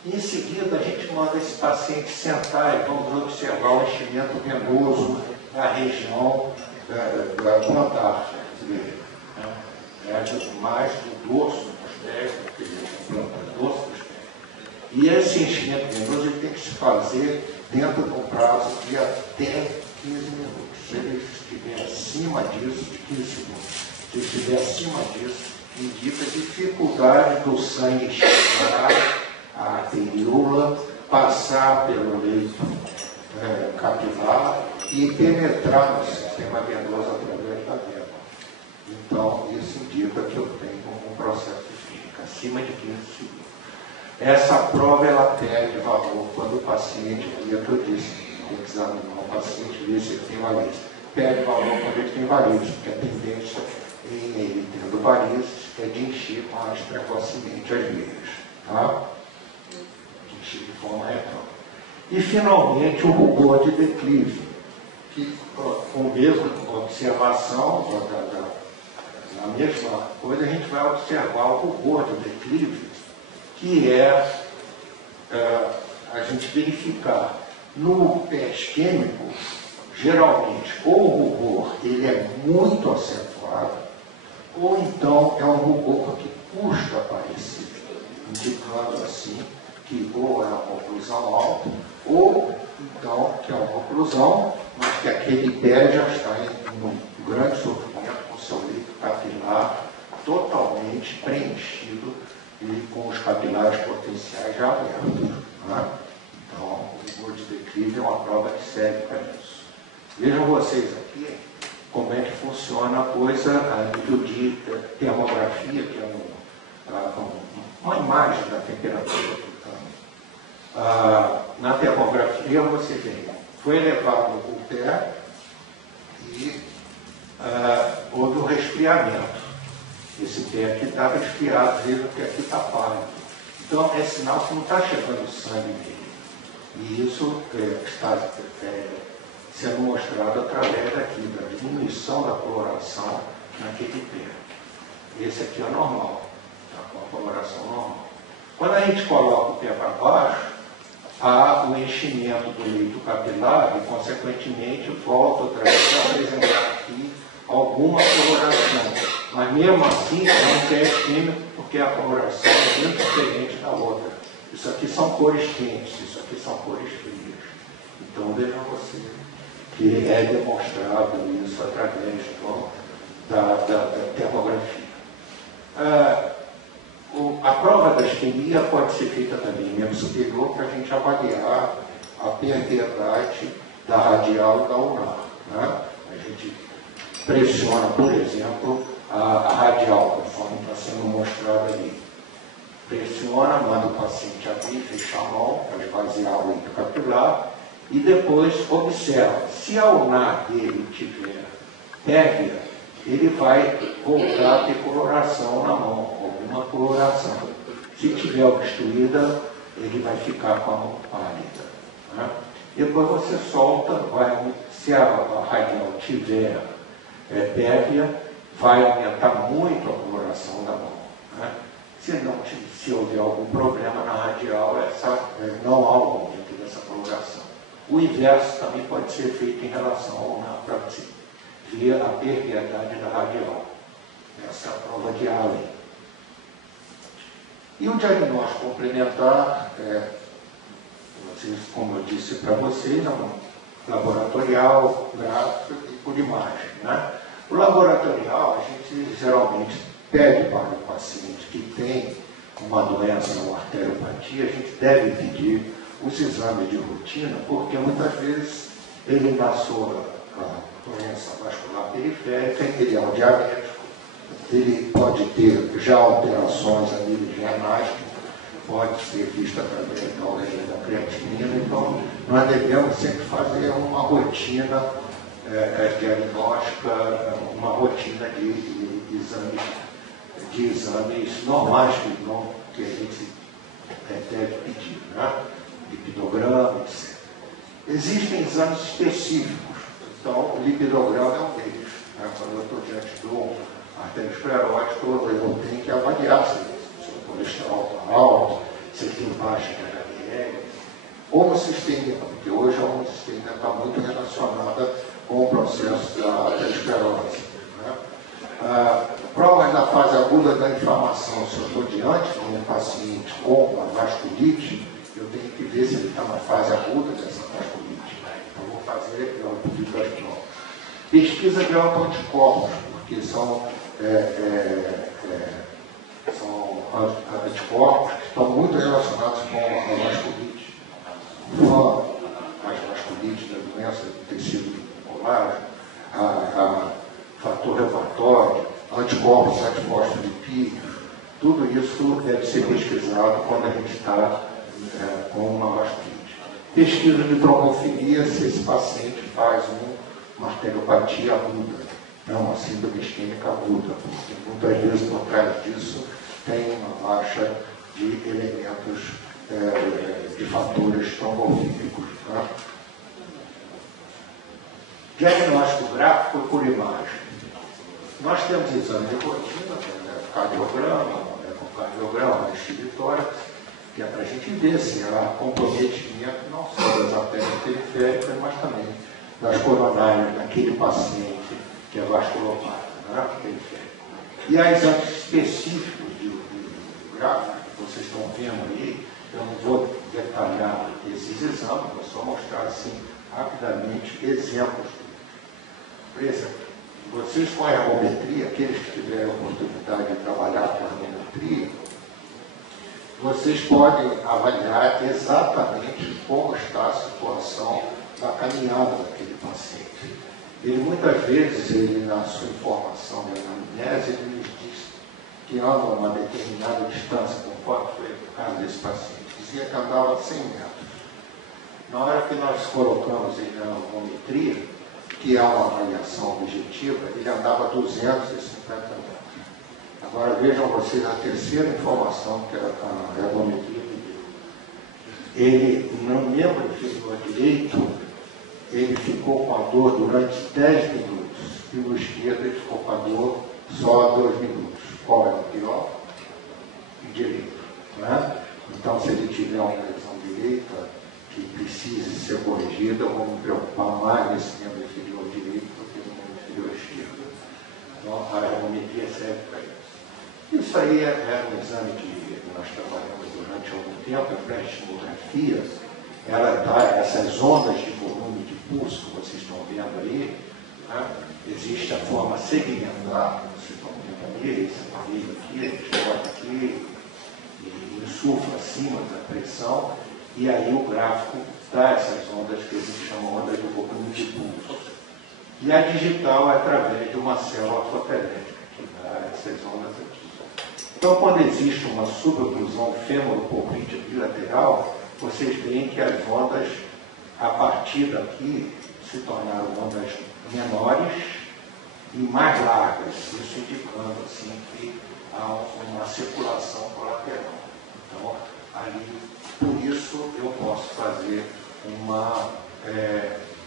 Em seguida, a gente manda esse paciente sentar e vamos observar o enchimento venoso na região da plantar dele, né? Mais do dorso dos pés, do dorso dos pés. E esse enchimento venoso ele tem que se fazer dentro de um prazo de até 15 minutos. Se ele estiver acima disso, de 15 segundos, se ele estiver acima disso, indica dificuldade do sangue chegar à arteríola, passar pelo leito capilar e penetrar no sistema venoso através da vena. Então, isso indica que eu tenho um processo isquêmico acima de 15 segundos. Essa prova ela perde valor quando o paciente, que eu disse, tem que examinar o paciente, ver se ele tem varizes. Perde valor quando ele tem varizes, porque a tendência em ele tendo varizes é de encher mais precocemente as veias, tá? De encher de forma retal. E, finalmente, o rubor de declive, que, com a mesma observação, na mesma coisa, a gente vai observar o rubor de declive, que é a gente verificar no pé isquêmico, geralmente, ou o rubor ele é muito acentuado, ou então é um rubor que custa aparecer, indicando assim que ou é uma oclusão alta, ou então que é uma oclusão, mas que aquele pé já está em um grande sofrimento com seu leito capilar totalmente preenchido e com os capilares potenciais já abertos. Né? Então, o rubor de declive é uma prova que serve para isso. Vejam vocês aqui como é que funciona a coisa a nível de termografia, que é uma imagem da temperatura. Na termografia você vê, foi elevado o pé e houve um resfriamento. Esse pé aqui está resfriado, veja que aqui está pálido. Então é sinal que não está chegando sangue nele. E isso está sendo mostrado através daqui, da diminuição da coloração naquele pé. Esse aqui é normal, está com a coloração normal. Quando a gente coloca o pé para baixo, há o enchimento do leito capilar e, consequentemente, volta outra vez a apresentar aqui alguma coloração. Mas, mesmo assim, é um pé isquêmico, porque a coloração é bem diferente da outra. Isso aqui são cores quentes, isso aqui são cores frias. Então, vejam vocês que é demonstrado isso através da termografia. A prova da isquemia pode ser feita também em membro superior para a gente avaliar a permeabilidade da radial e da ulnar. Né? A gente pressiona, por exemplo, a radial, conforme está sendo mostrado ali. Pressiona, manda o paciente abrir e fechar a mão para esvaziar o leito capilar e depois observa. Se a ulnar dele tiver pérvia, ele vai voltar a ter coloração na mão, alguma coloração. Se tiver obstruída, ele vai ficar com a mão pálida. Né? Depois você solta, se a radial tiver pérvia, vai aumentar muito a coloração da mão. Né? Se houver algum problema na radial, não há o aumento dessa coloração. O inverso também pode ser feito em relação ao ulnar, para você ver a permeabilidade da radial. Essa é a prova de Allen. E o diagnóstico complementar, como eu disse para vocês, é um laboratorial, gráfico e por imagem, né? O laboratorial, a gente geralmente pede para o paciente que tem uma doença, uma arteriopatia, a gente deve pedir os exames de rotina, porque muitas vezes ele, na sua doença vascular periférica, ele é um diabético, ele pode ter já alterações a nível renais, pode ser visto através da creatinina, então nós devemos sempre fazer uma rotina diagnóstica, uma rotina de exames normais que a gente deve pedir, né? Lipidograma, etc. Existem exames específicos, então o lipidograma é um deles, né? Quando eu estou diante do arteriosclerótico, eu tenho que avaliar se o colesterol está alto, se ele tem baixa HDL, homocisteinia, porque hoje a homocisteinia está muito relacionada com o processo da arteriosclerose. Né? Provas na fase aguda da inflamação, se eu estou diante de um paciente com uma vasculite, eu tenho que ver se ele está na fase aguda dessa vasculite. Então, vou fazer o pedido das provas. Pesquisa de autoanticorpos, porque são anticorpos que estão muito relacionados com a vasculite. As vasculites da doença do tecido colágeno, a fator refatório, anticorpos antifosfolipídios, tudo isso deve ser pesquisado quando a gente está com uma vasculite. Pesquisa de trombofilia se esse paciente faz uma arteriopatia aguda, não uma síndrome isquêmica aguda, porque muitas vezes por trás disso tem uma baixa de elementos, de fatores trombofílicos. Tá? Diagnóstico gráfico por imagem. Nós temos exame de rotina, cardiograma, ecocardiograma, tórax, que é para a gente ver se há comprometimento não só das artérias periféricas, mas também das coronárias daquele paciente que é vasculopata, né, periférico. E há exames específicos de gráfico, que vocês estão vendo aí, eu não vou detalhar esses exames, vou só mostrar assim rapidamente exemplos. Por exemplo, vocês com a ergometria, aqueles que tiverem a oportunidade de trabalhar com a ergometria, vocês podem avaliar exatamente como está a situação da caminhada daquele paciente. Ele muitas vezes, na sua informação de anamnese, ele nos diz que anda uma determinada distância, conforme foi o caso desse paciente. Dizia que andava 100 metros. Na hora que nós colocamos ele na ergometria, que é uma avaliação objetiva, ele andava 250 metros. Agora vejam vocês a terceira informação que a ergometria pediu. Ele, no membro inferior direito, ele ficou com a dor durante 10 minutos. E no esquerdo ele ficou com a dor só 2 minutos. Qual é o pior? O direito. Né? Então, se ele tiver uma lesão direita que precise ser corrigida, eu vou me preocupar mais nesse membro inferior direito do que no membro inferior esquerdo. Então, a ergometria serve para isso. Isso aí é um exame que nós trabalhamos durante algum tempo, a pré-estimografia, ela dá essas ondas de volume de pulso que vocês estão vendo aí, né? Existe a forma segmentar, que vocês estão vendo ali, esse aparelho aqui, a gente bota aqui e insufla acima da pressão, e aí o gráfico dá essas ondas que a gente chama ondas de volume de pulso. E a digital é através de uma célula fotoelétrica, que dá essas ondas aqui. Então, quando existe uma suboclusão fêmuro-poplítea bilateral, vocês veem que as ondas, a partir daqui, se tornaram ondas menores e mais largas, isso indicando assim, que há uma circulação colateral. Então, ali, por isso, eu posso fazer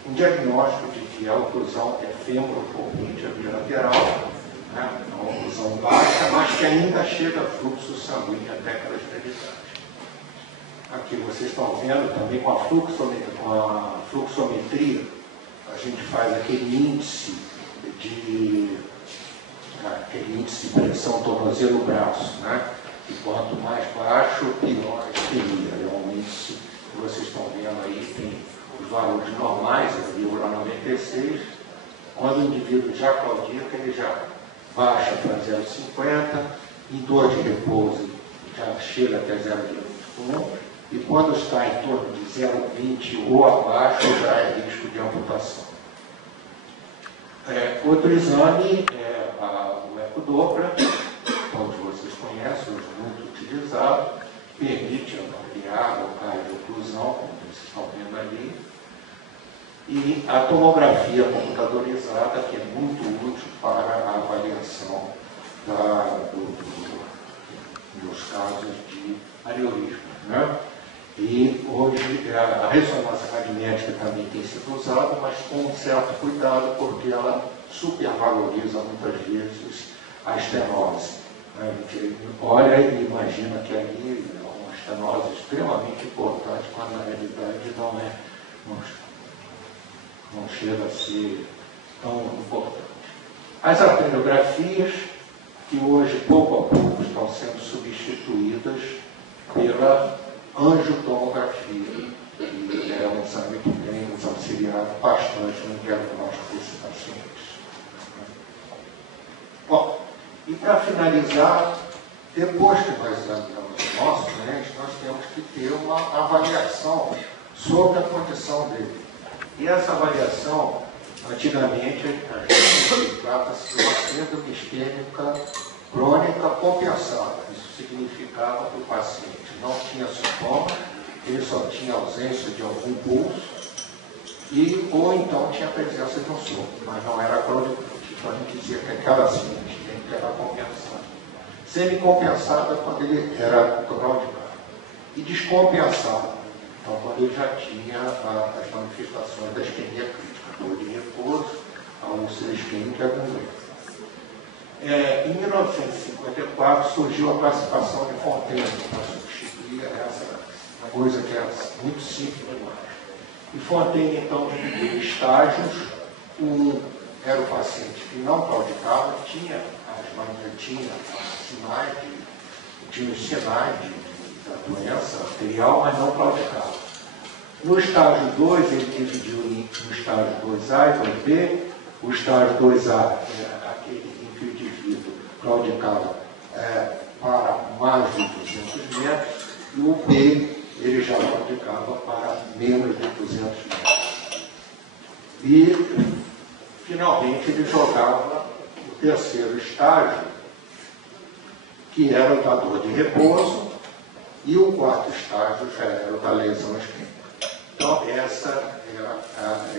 um diagnóstico de que a oclusão é fêmuro-poplítea bilateral, né? Uma oclusão baixa, mas que ainda chega fluxo sanguíneo até aquela extremidade. Aqui vocês estão vendo também com a fluxometria, a gente faz aquele índice de pressão tornozelo-braço, né? E quanto mais baixo, pior seria. É um índice que vocês estão vendo aí, tem os valores normais, 0,96. Quando o indivíduo já claudica, ele já baixa para 0,50, em dor de repouso já chega até 0,21, e quando está em torno de 0,20 ou abaixo, já é risco de amputação. Outro exame é o ecodoppler, todos vocês conhecem, hoje muito utilizado, permite avaliar locais de oclusão, como vocês estão vendo ali, e a tomografia computadorizada, que é muito útil para a avaliação dos casos de aneurisma, né? E hoje a ressonância magnética também tem sido usada, mas com um certo cuidado, porque ela supervaloriza muitas vezes a estenose. A gente olha e imagina que ali é uma estenose extremamente importante, quando na realidade não chega a ser tão importante. As arteriografias, que hoje, pouco a pouco, estão sendo substituídas pela angiotomografia, que é um exame que tem nos auxiliado bastante no diagnóstico desses pacientes. Bom, e para finalizar, depois que nós examinamos o nosso doente, nós temos que ter uma avaliação sobre a condição dele. E essa avaliação, antigamente, a gente trata-se de uma síndrome isquêmica crônica compensada. Isso significava que o paciente não tinha sintoma, ele só tinha ausência de algum pulso, ou então tinha presença de um sopro, mas não era crônico. Então a gente dizia que aquela síndrome isquêmica era compensada. Semi-compensada quando ele era claudicado. E descompensada, então quando ele já tinha as manifestações da isquemia crítica, dor de repouso, a úlcera isquêmica aguda. Em 1954 surgiu a classificação de Fontaine para substituir essa coisa que era muito simples demais. E Fontaine então dividiu estágios. Era o paciente que não claudicava, tinha os sinais da doença arterial, mas não claudicava. No estágio 2, ele dividiu no estágio 2A e 2B. O estágio 2A é aquele em que o indivíduo claudicava para mais de 200 metros, e o B, ele já claudicava para menos de 200 metros. E, finalmente, ele jogava o terceiro estágio, que era o da dor de repouso, e o quarto estágio já era o da lesão isquêmica. Então, essa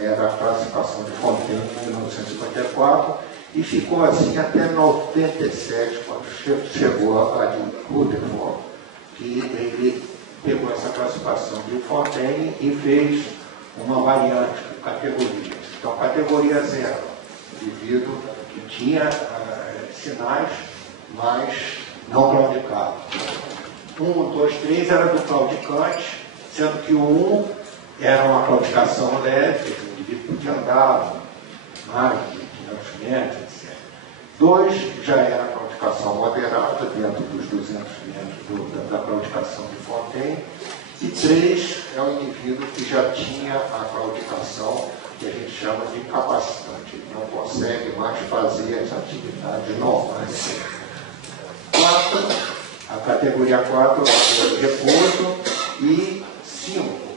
era a classificação de Fontaine em 1954, e ficou assim até 97, quando chegou a de Rutherford, que ele pegou essa classificação de Fontaine e fez uma variante de categorias. Então, categoria 0, indivíduo que tinha sinais, mas não claudicava. 1, 2, 3 era do claudicante, sendo que o 1 era uma claudicação leve, o indivíduo podia andar mais de 500 metros, etc. 2 já era a claudicação moderada, dentro dos 200 metros da claudicação de Fontaine. E 3 é o indivíduo que já tinha a claudicação, que a gente chama de incapacitante. Ele não consegue mais fazer as atividades normais. 4, a categoria 4 é o repouso. E 5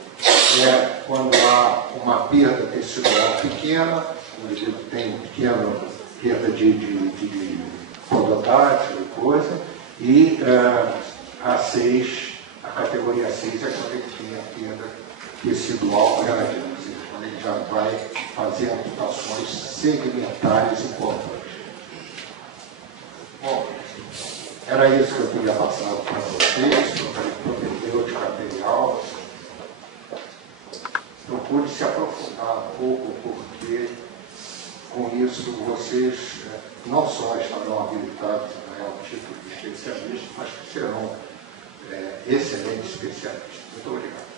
é quando há uma perda tecidual pequena, o indivíduo tem pequena perda de pododátil e coisa. E a 6, a categoria 6 é quando ele tem a perda tecidual relativa, ou seja, quando ele já vai fazer amputações segmentares importantes. Bom, era isso que eu queria passar para vocês, sobre a propedêutica arterial. Não pude se aprofundar um pouco, porque com isso vocês não só estarão habilitados ao título de especialista, mas que serão excelentes especialistas. Muito obrigado.